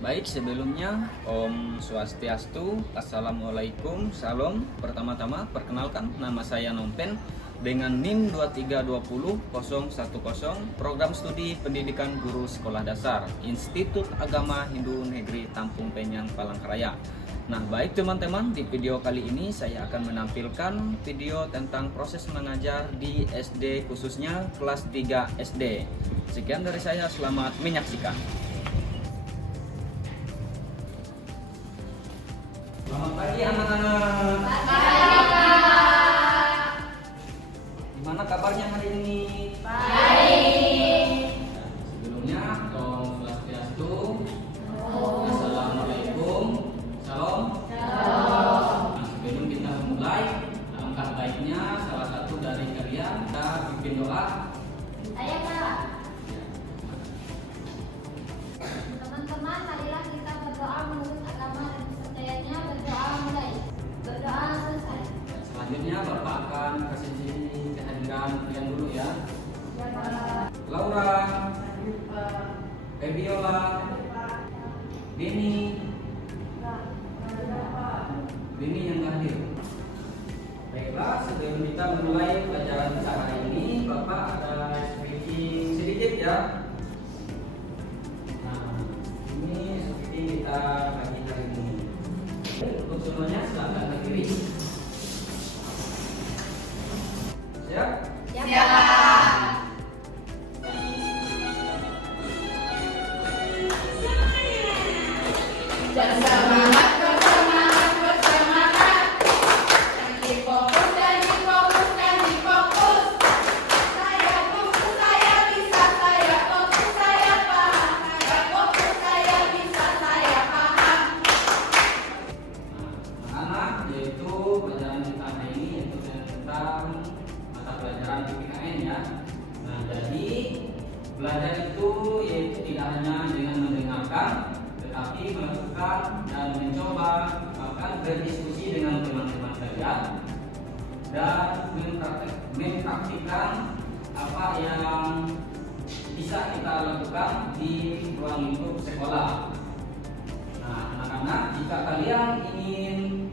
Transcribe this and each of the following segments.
Baik, sebelumnya Om Swastiastu, Assalamualaikum, Salam. Pertama-tama perkenalkan, nama saya Nompen dengan NIM 2320010, Program Studi Pendidikan Guru Sekolah Dasar, Institut Agama Hindu Negeri Tampung Penyang, Palangkaraya. Nah, baik teman-teman, di video kali ini saya akan menampilkan video tentang proses mengajar di SD, khususnya kelas 3 SD. Sekian dari saya, selamat menyaksikan. Selamat pagi anak-anak. Gimana kabarnya hari ini? Baik. Sebelumnya, Om Swastiastu, Assalamualaikum, Salam. Nah, sebelum kita mulai, alangkah baiknya salah satu dari kalian kita pimpin doa. Saya Kak. Teman-teman, marilah kita berdoa menurut agama dan percayanya. Berdoa mulai. Berdoa selesai. Selanjutnya Bapak akan kasih kehadiran kalian dulu ya. Laura, Febiola, Beni yang hadir. Baiklah, sebelum kita memulai pelajaran kita hari ini, Bapak ada speaking sedikit ya. Nah, ini speaking kita pagi hari ini. Untuk semuanya silakan berdiri. Siap? Bersemangat, bersemangat, bersemangat. Yang difokus dan difokus dan difokus. Saya fokus, saya bisa, saya fokus, saya paham. Saya fokus, saya bisa, saya paham. Nah, anak-anak, yaitu pelajaran kita hari ini yaitu tentang mata pelajaran PPKN ya. Nah, jadi belajar itu yaitu tidak hanya dengan mendengarkan, tetapi melakukan dan mencoba, bahkan berdiskusi dengan teman-teman kalian dan mempraktikkan apa yang bisa kita lakukan di ruang lingkup sekolah. Nah, anak-anak, jika kalian ingin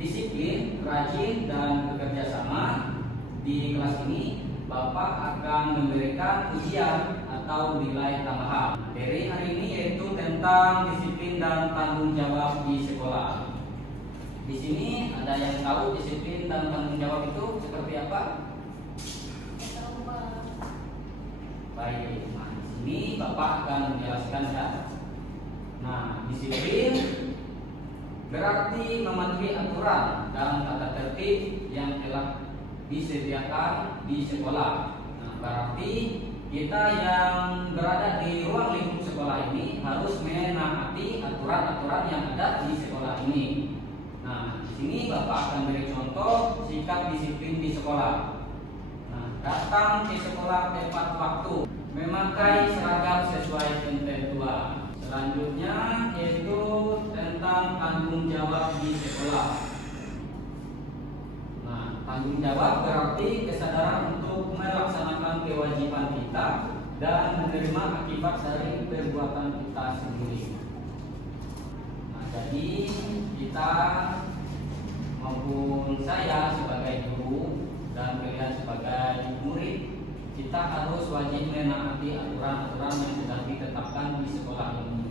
disiplin, rajin, dan bekerja sama di kelas ini, Bapak akan memberikan ujian atau nilai tambahan. Materi hari ini yaitu tentang disiplin dan tanggung jawab di sekolah. Di sini ada yang tahu disiplin dan tanggung jawab itu seperti apa? Baik, nah di sini Bapak akan menjelaskan ya. Nah, disiplin berarti mematuhi aturan dan tata tertib yang telah disediakan di sekolah. Nah, berarti kita yang berada di ruang lingkup sekolah ini harus menaati aturan-aturan yang ada di sekolah ini. Nah, di sini Bapak akan beri contoh sikap disiplin di sekolah. Nah, datang di sekolah tepat waktu, memakai seragam sesuai ketentuan. Selanjutnya yaitu tentang tanggung jawab di sekolah. Nah, tanggung jawab berarti kesadaran untuk melaksanakan kewajiban kita dan menerima akibat dari perbuatan kita sendiri. Nah, jadi kita maupun saya sebagai guru dan kalian sebagai murid, kita harus wajib menaati aturan-aturan yang sudah ditetapkan di sekolah ini.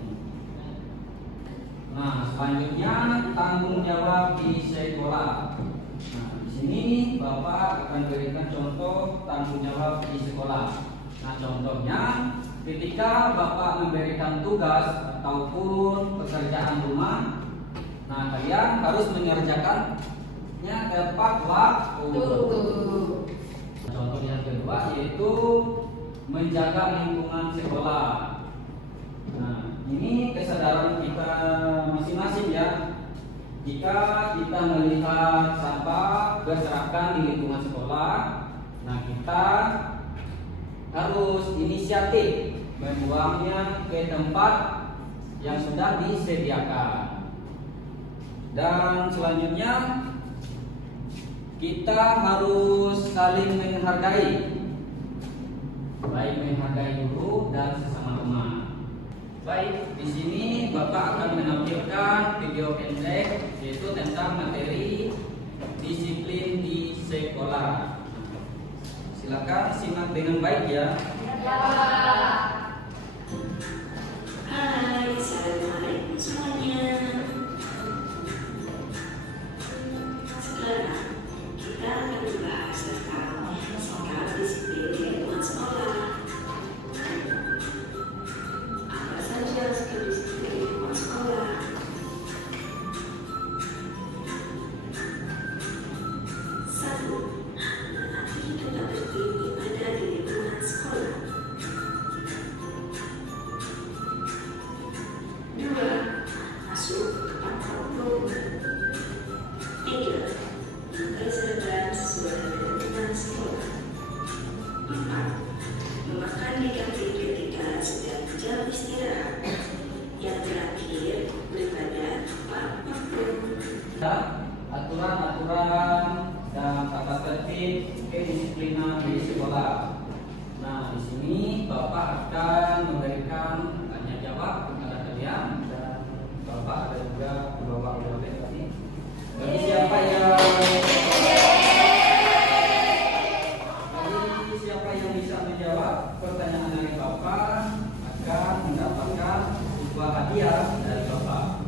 Nah, selanjutnya tanggung jawab di sekolah. Nah, di sini Bapak akan berikan contoh tanggung jawab di sekolah. Nah, contohnya ketika Bapak memberikan tugas ataupun pekerjaan rumah, nah kalian harus mengerjakannya tepat waktu. Contoh yang kedua yaitu menjaga lingkungan sekolah. Nah, ini kesadaran kita masing-masing ya. Jika kita melihat sampah berserakan di lingkungan sekolah, nah kita harus inisiatif membuangnya ke tempat yang sudah disediakan. Dan selanjutnya kita harus saling menghargai, baik menghargai guru dan sesama teman. Baik, di sini Bapak video pendek yaitu tentang materi disiplin di sekolah. Silakan simak dengan baik ya. Hai, assalamualaikum semuanya. Sekarang kita akan membahas tentang sikap disiplin di lingkungan sekolah. Apa saja sikap disiplin di lingkungan sekolah? Satu, menaati tata tertib yang ada di lingkungan sekolah. Dua, masuk ke pangkal umum. Tiga, berseragam sesuai dengan lingkungan sekolah. Empat, memakan di kantin ketika sedang jam istirahat. Yang terakhir, beribadah tepat waktu. Aturan-aturan dan tata tertib kedisiplinan di sekolah. Nah, di sini Bapak akan memberikan tanya jawab kepada kalian dan Bapak ada juga Bapak tadi. Bagi siapa yang bisa menjawab pertanyaan dari Bapak akan mendapatkan sebuah hadiah dari Bapak.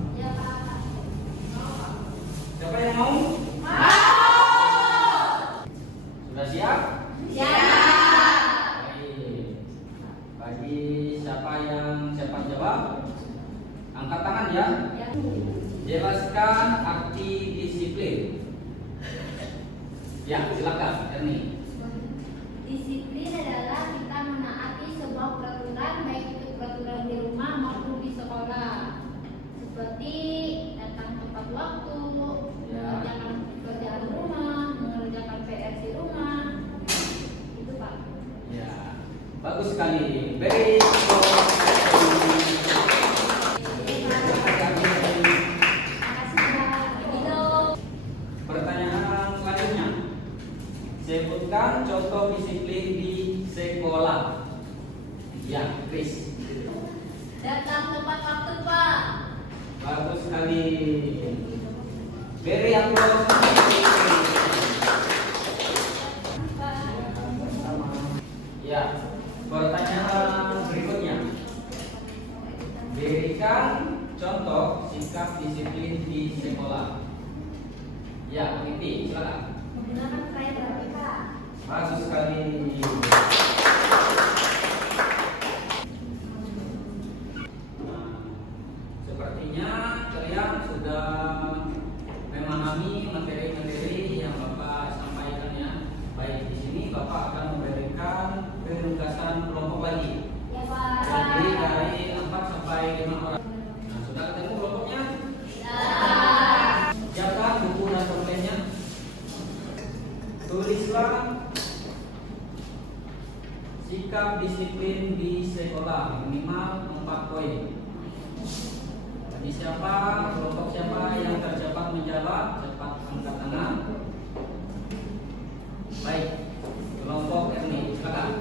Siapa yang mau? Sudah siap? Baik. Bagi siapa jawab, angkat tangan ya. Jelaskan arti disiplin. Ya, silakan, Erni. Disiplin adalah kita menaati sebuah peraturan, baik itu peraturan di rumah maupun di sekolah, seperti datang tepat waktu, mengerjakan pekerjaan rumah, mengerjakan PR di rumah. Itu Pak. Ya, bagus sekali. Very good. Pertanyaan selanjutnya, sebutkan contoh disiplin di sekolah. Ya, Chris. Datang tepat waktu Pak. Bagus sekali. Very applause. Ya, pertanyaan berikutnya. Berikan contoh sikap disiplin di sekolah. Ya, Titi, silakan. Menggunakan file rapi Pak. Bagus sekali. Nah, sepertinya kalian sudah memahami materi-materi yang Bapak sampaikan ya. Baik, di sini Bapak akan memberikan penugasan kelompok lagi. Ya Pak. Jadi dari 4 sampai 5 orang. Nah, sudah ketemu kelompoknya? Siapkan buku dan pulpennya. Tulislah sikap disiplin di sekolah minimal 4 poin. Bagi siapa, kelompok siapa yang tercepat menjawab, cepat angkat tangan. Baik, kelompok Erni, silakan.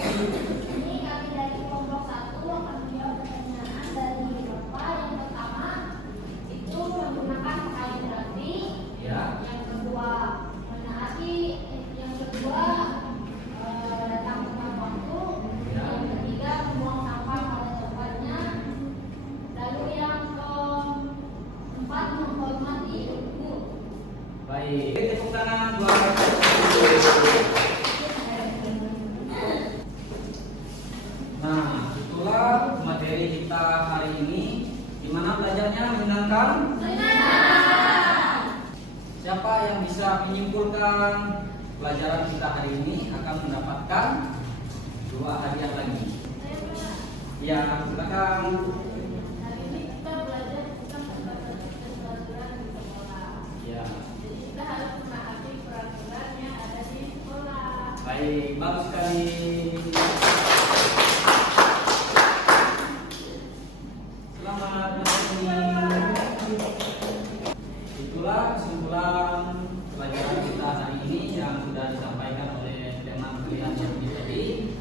Ini kami dari kelompok 1 akan menjawab pertanyaan dari Bapak. Yang pertama itu menggunakan kain rapi. Ya. Yang kedua menaati. Yang kedua datang tepat waktu. Ya. Yang ketiga membuang sampah pada tempatnya. Lalu yang keempat menghormati ibu. Baik, tepuk tangan buat Nah, itulah materi kita hari ini. Gimana belajarnya? Menyenangkan? Siapa yang bisa menyimpulkan pelajaran kita hari ini akan mendapatkan 2 hadiah lagi. Ya, silakan. Hari ini kita belajar tentang peraturan di sekolah. Ya, Jadi kita harus menaati peraturan yang ada di sekolah. baik, bagus sekali. Selamat menikmati. Itulah kesimpulan pelajaran kita hari ini yang sudah disampaikan oleh teman kalian yang tadi.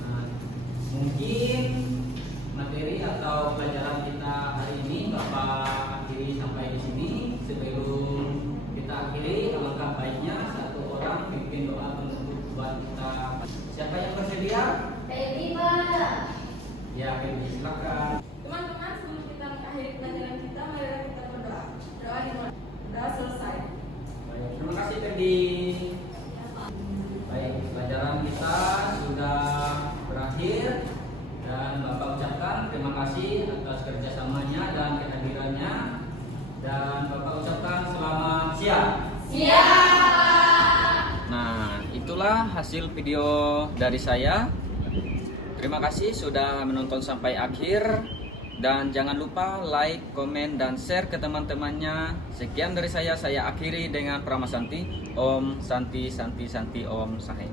Nah, mungkin materi atau hasil video dari saya. Terima kasih sudah menonton sampai akhir. Dan jangan lupa like, komen, dan share ke teman-temannya. Sekian dari saya akhiri dengan Pramasanti. Om Santi Santi Santi Om Sahe.